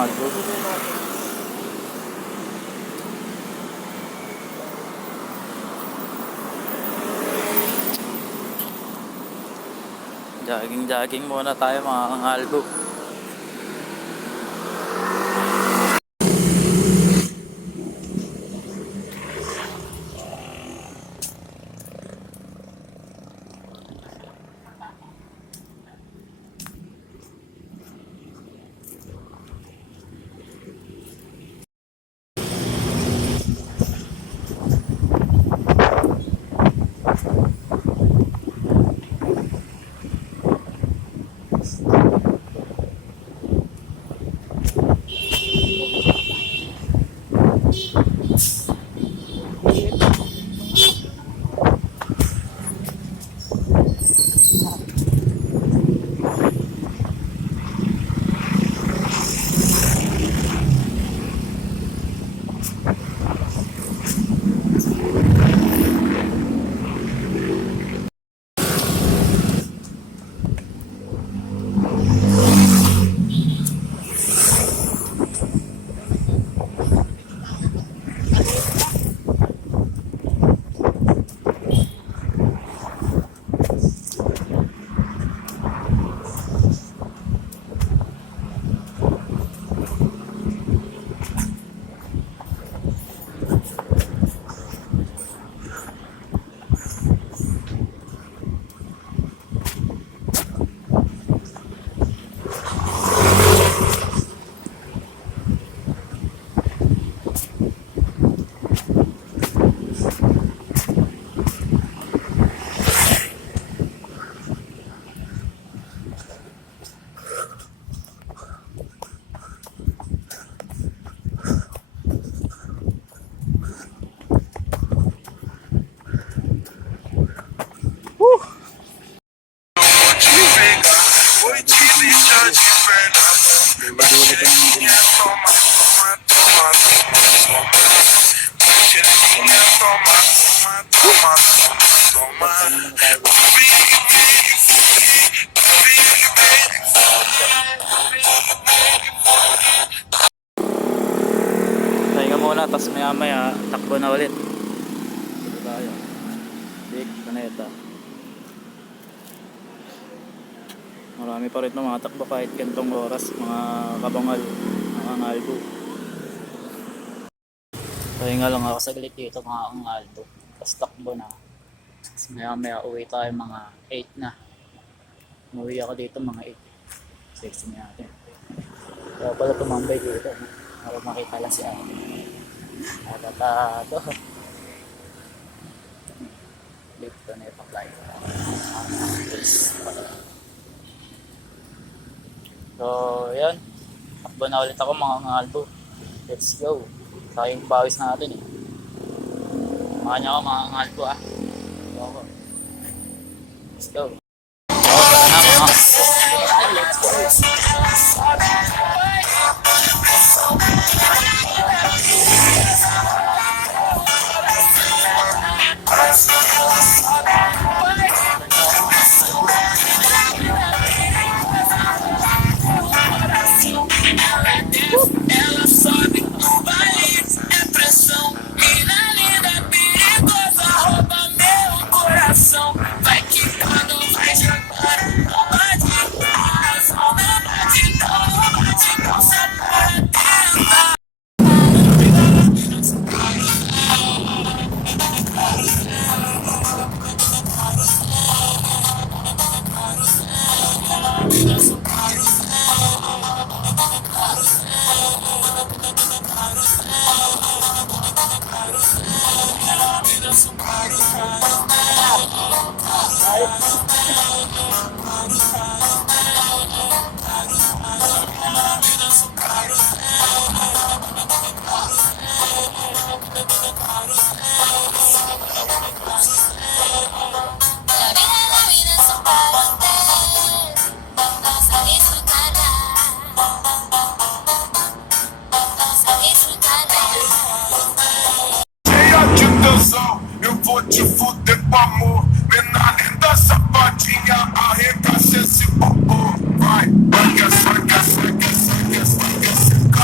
Albo. Jogging muna tayo mga Albo. Pahinga muna, tapos maya takbo na ulit. Dito tayo. Big Planeta. Marami pa rin mga takbo kahit gantong oras, mga kabangal, mga Albo. Pahinga lang ako saglit dito mga Albo. Tapos takbo na. Tapos maya uwi tayo mga 8 na. Umuwi ako dito mga 8. 6 natin. Kaya pala tumambay dito. Para makita lang si Ate. Agatado. Dito na ipag-apply. So, yan. Takbo na ulit ako mga Albo. Let's go. Sayang bawis natin eh. Mga niya ako mga Albo ah. Let's go. Let's go. Ela sobe no baile, é pressão. Mina linda, perigosa, rouba meu coração. Vai quicando, vai jogando, não bate. Arrasou, não bate, não se atenta. Eu vou te fuder com amor. Menina linda, sapatinha, arregaça esse popô. Vai, saca, saca, saca, saca, saca.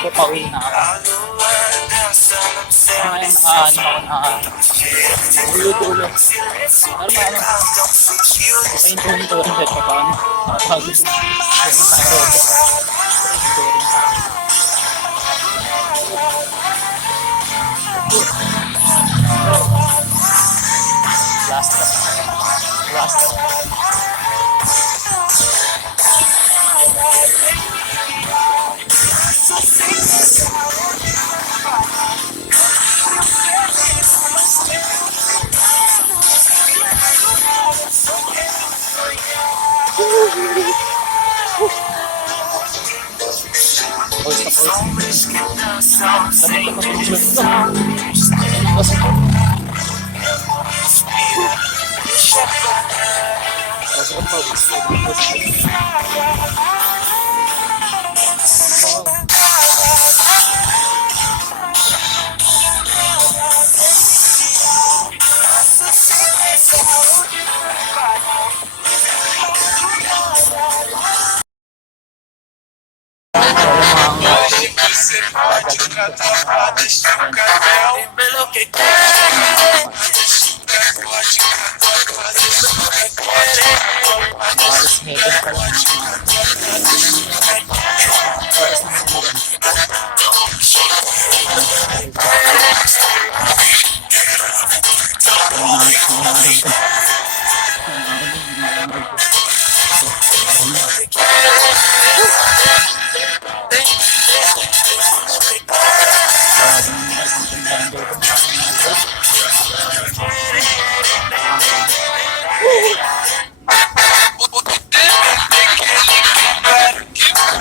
ko, pauwi na ako. Ngayon, nakaano ako na ulo-ulo. Pero maano, paintuhin-tuhin kahit pa paano. Nakapagod. Kasi sa road. Paintuhin sa akin. Last stop. Last stop. Alas heaven pa lang.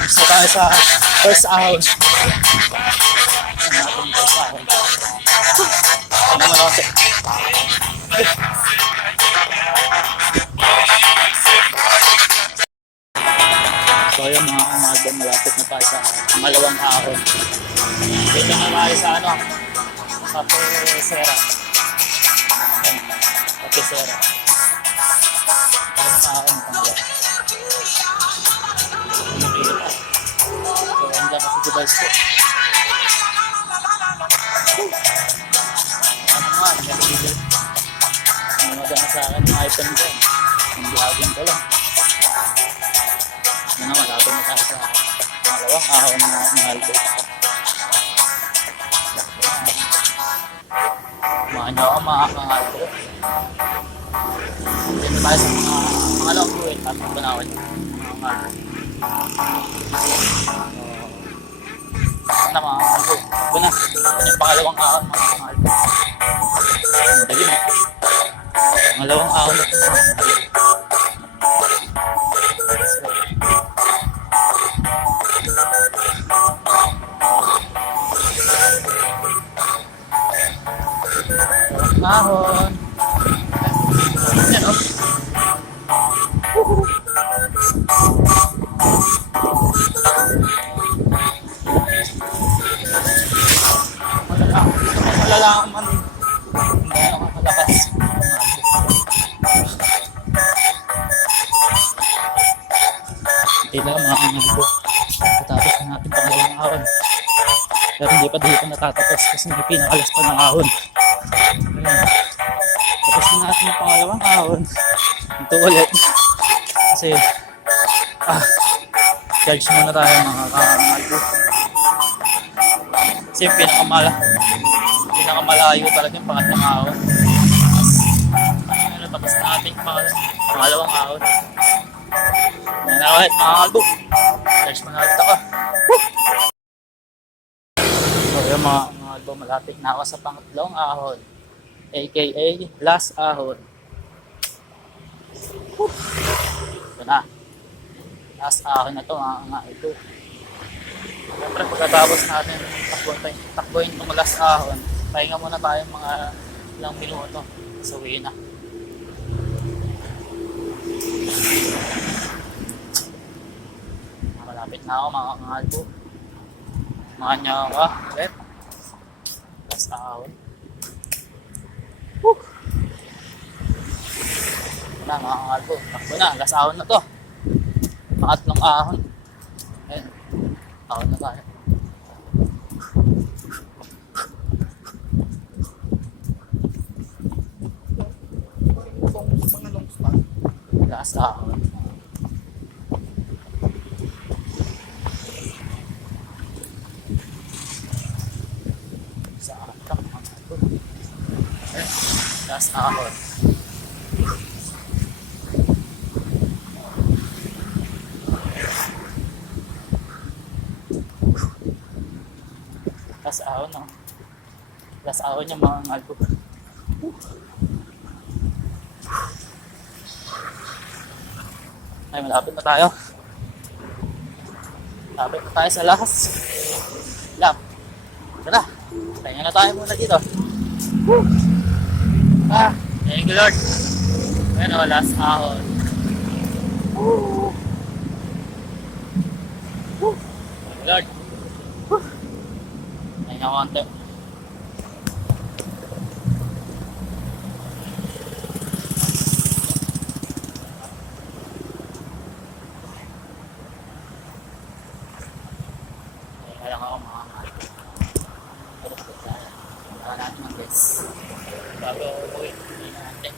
So tayo sa first hour. Ano mo natin? So yung mga umaga, malapit na tayo sa pangalawang ahon. Dito na tayo sa ano, sa Pecera. Sa Pecera. Pangalawang ahon, pangalawa. So, andyan kasi device ko. Ano nga, nagigil. Magana sa akin yung iPhone ko. Hindi hagin ko lang. Ano naman, natin na tayo sa pangalawang ahon na mahal ko. Maano ako makakangal ko. Dito tayo sa pangalawang buhay. Tapos panawan niya. Ano mga kalbo? Ito na. Yung pangalawang ahon mga kalbo. Dali mo. Pangalawang ahon na ito mga kalbo. Ahon. Yan o. Malala man. Hindi ako makalakas. Hindi lang mga kangalbo. Tatapos na natin pangalawang ahon. Pero hindi pa dito natatapos kasi may pinakalas pa ng ahon. Ayan. Tapos na natin yung pangalawang ahon. Ito ulit. Kasi charge muna tayo mga kangalbo. Kasi yung pinakamalayo talaga yung pangatlong ahon. Tapos na natin yung pangalawang ahon. Ayan na ulit mga kangalbo. Charge muna ulit ako. So yung mga kangalbo, malapit na ako sa pangatlong ahon. AKA last ahon. Ito na. Last ahon na ito mga kangalbo. Siyempre pagkatapos natin takbuhin itong last ahon, pahinga muna tayo mga ilang minuto sa uwi na. Malapit na ako mga kangalbo. Mga niya ako ulit. Last ahon. Na mga kangalbo, takbo na, last ahon na to. Pangatlong ahon. Ayan, ahon na tayo. Last ahon. Sa atang mga ito. Last ahon. Last ahon, no? Last ahon yung mga ngalbo. Ay, malapit na tayo. Malapit na tayo sa last lap. Tara, tayo na tayo muna dito. Thank you Lord. Ayan o, last ahon. Thank you Lord. Tayo na konti. Kaya lang ako mga mahal. Baka natin ang guess. Bago uwi, hindi na natin.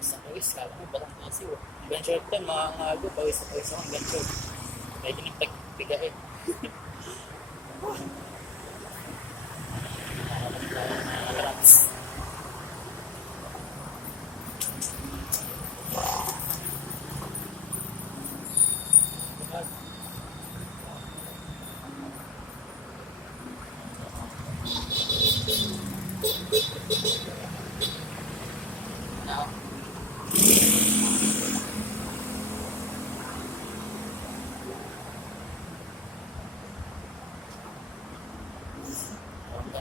Sa pawis, kala mo batang nasiw. Hanggang short time, mga ngago, pawis sa pawis ako hanggang short. Pwede nang pagpigahin. Nakakabalik tayo ng rats. Now,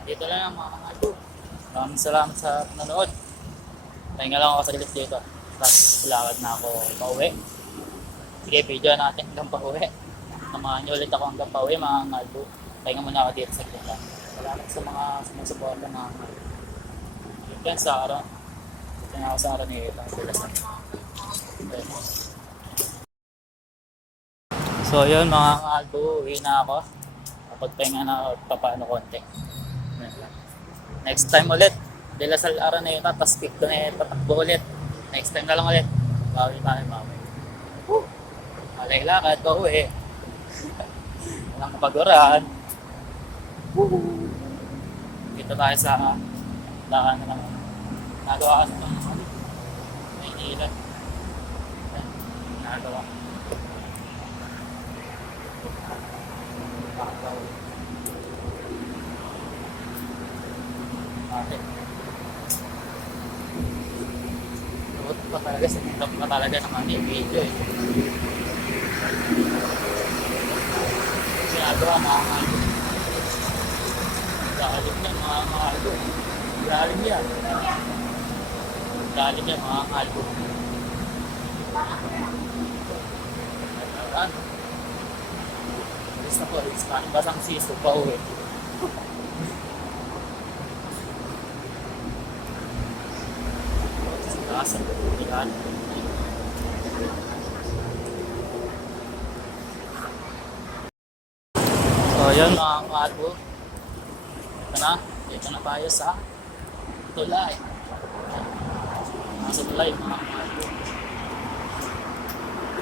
dito lang ang mga kangago. Maraming salamat sa panonood. Pahinga lang ako saglit dito. Tapos lakad na ako pauwi. Sige, video natin hanggang pauwi. Samahan niyo ulit ako hanggang pauwi mga kangago. Pahinga muna ako dito saglit lang. Salamat sa mga sumusuporta mga kangago. Yan sa araw. Dito na ako sa araw ni Ito. So yun mga kangago, uwi na ako. Kapagpahinga na ako papaano konti. Next time ulit, De La Salle Araneta, tapos pick ko na tatakbo ulit. Next time na lang ulit. Bawi tayo, bawi. Malay lakad ko uwi. Walang kapaguraan. Dito tayo sa daan na naman. Nagawa ka sa mga may ilan. Nagawa. Okay. Lubot pa talaga sa tiktok pa talaga ng ano yung video eh. Ginagawa mga kalbo. Lalim yan mga kalbo. Lalim yan. Lalim yan mga kalbo. Ano? Alis na po, alis na. Basang siso pa uwi. Sa pagkukulihan. So yun mga kalbo. Dito na tayo sa tulay. Nasa tulay mga kalbo.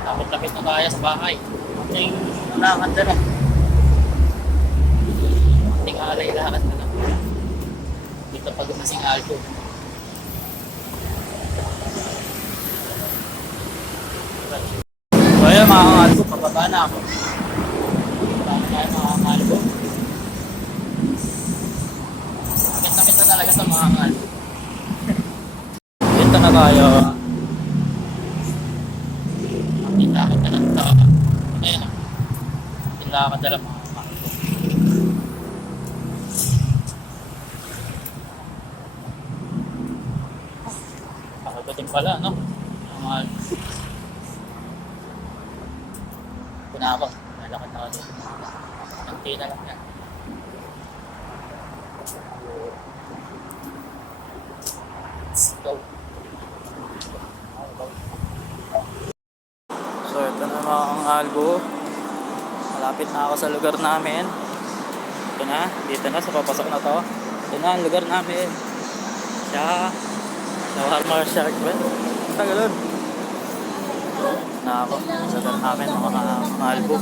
Lapit-lapit na tayo sa bahay. Ating lakad na lang. Ating alay-lakad na lang. Dito pag umasing alko. So ayun mga kangalbo, pababa na ako. Pababa tayo mga kangalbo. Nakit na talaga sa mga kangalbo. Dito na tayo. Lakad na lang ito. Ayun. Lakad na lang mga kangalbo. Pakagutin pala, no? Mga na ako. Nalakad na ako dito. Nagti na lang yan. Let's go. So ito na mga kangalbo. Malapit na ako sa lugar namin. Ito na. Dito na sa papasok na to. Ito na ang lugar namin. Shawarma Shark Well. Tagalon. Na ako. Lugar namin mga album.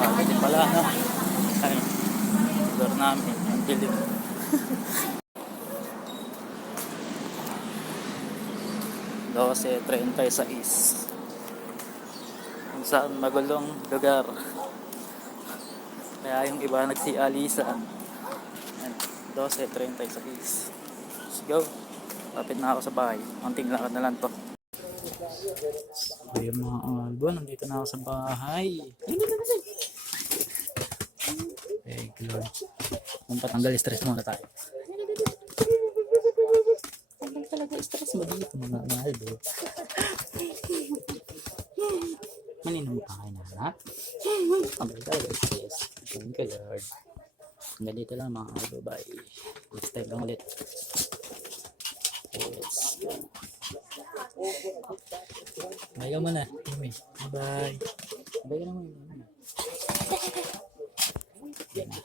Sabi din pala, no? Ayun. Lugar namin. Ang dilim. Dose 36 kung saan magulong lugar, kaya yung iba nagsialisan. 12:36. Let's go. Lapit na ako sa bahay. Konting lakad na lang to. So yung mga albo, nandito na ako sa bahay. Thank you Lord. Kung patanggal stress muna tayo. Tanggal talaga stress mo dito mga albo. Maninom pa kayo na anak. Tanggal talaga stress. Thank you Lord. Hanggang dito lang mga albo. Bye. Next time lang ulit. Yes. Bye ka muna. Bye. Bye ka naman. Yan na.